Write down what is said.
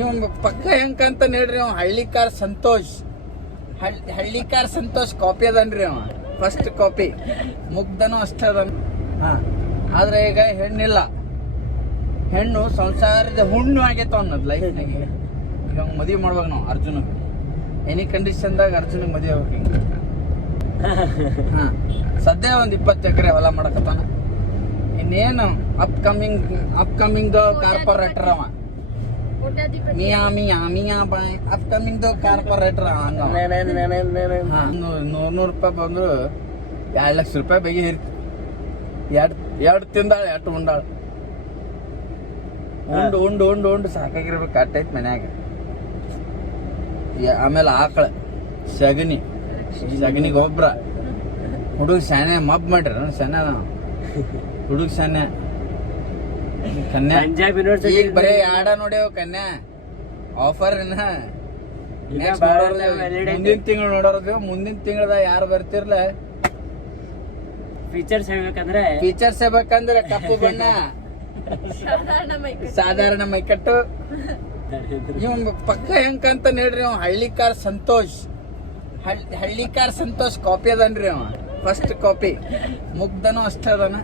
ಇವ್ ಪಕ್ಕ ಹೆಂಕಂತ ಹೇಳ್ರಿ ಅವ ಹಳ್ಳಿಕಾರ್ ಸಂತೋಷ್ ಕಾಪಿ ಅದನ್ರಿ ಅವ ಫಸ್ಟ್ ಕಾಪಿ ಮುಗ್ಧನು ಅಷ್ಟೇ ಅದ. ಆದ್ರೆ ಈಗ ಹೆಣ್ಣಿಲ್ಲ, ಹೆಣ್ಣು ಸಂಸಾರದ ಹುಣ್ಣು ಆಗೈತ ಅನ್ನೋದು ಲೈಫ್ನಾಗೆ. ಈಗ ಮದುವೆ ಮಾಡ್ಬೇಕು ನಾವು ಅರ್ಜುನ, ಎನಿ ಕಂಡೀಷನ್ದಾಗ ಅರ್ಜುನಿಗೆ ಮದುವೆ ಆಗ್ಬೇಕು. ಹಿಂಗ ಸದ್ಯ ಒಂದ್ 20 ಎಕರೆ ಹೊಲ ಮಾಡಕತ್ತಾನ. ಇನ್ನೇನು ಅಪ್ಕಮಿಂಗ್ ಕಾರ್ಪೊರೇಟರ್ ಅವ, ಮಿಯಾ ಬಾಯ್ ಅಪ್ಕಮಿಂಗ್ ಕಾರ್ಪೊರೇಟರ್. ಹಂಗ 100 ರೂಪಾಯಿ ಬಂದ್ರು 2 ಲಕ್ಷ ರೂಪಾಯಿ ಬಗೆ ಹೇರ್ತಿ. ಎರಡು ತಿಂದಾಳ, 2 ಉಂಡಾಳ. ಉಂಡು ಸಾಕಾಗಿರ್ಬೇಕು ಅಟ್ಟೈತ್ ಮನ್ಯಾಗ. ಆಮೇಲೆ ಆಕಳ, ಸಗಣಿ ಗೊಬ್ಬರ. ಹುಡುಗ ಶಾನೆ ಮಬ್ ಮಾಡ್ರಿ, ಶಾನೆ ಹುಡುಗ ಶಾನೆ. ಕನ್ಯಾ ಈಗ ಬರೀ ಆಡ ನೋಡ್ಯಾವ ಕನ್ಯಾ ಆಫರ್. ಮುಂದಿನ ತಿಂಗಳು ನೋಡೋದು. ಮುಂದಿನ ತಿಂಗಳದ ಯಾರು ಬರ್ತಿರ್ಲ ಫೀಚರ್ಸ್ ಹೇಳ್ಬೇಕಂದ್ರೆ ಕಪ್ಪು ಬಣ್ಣ, ಸಾಧಾರಣ ಮೈಕಟ್ಟು. ಇವ್ ಪಕ್ಕ ಹೆಂಕಂತ ಹೇಳ್ರಿ ಅವ ಹಳ್ಳಿಕಾರ್ ಸಂತೋಷ್ ಕಾಪಿ ಅದನ್ರಿ ಅವ ಫಸ್ಟ್ ಕಾಪಿ ಮುಗ್ಧನು ಅಷ್ಟೇ ಅದಾನ.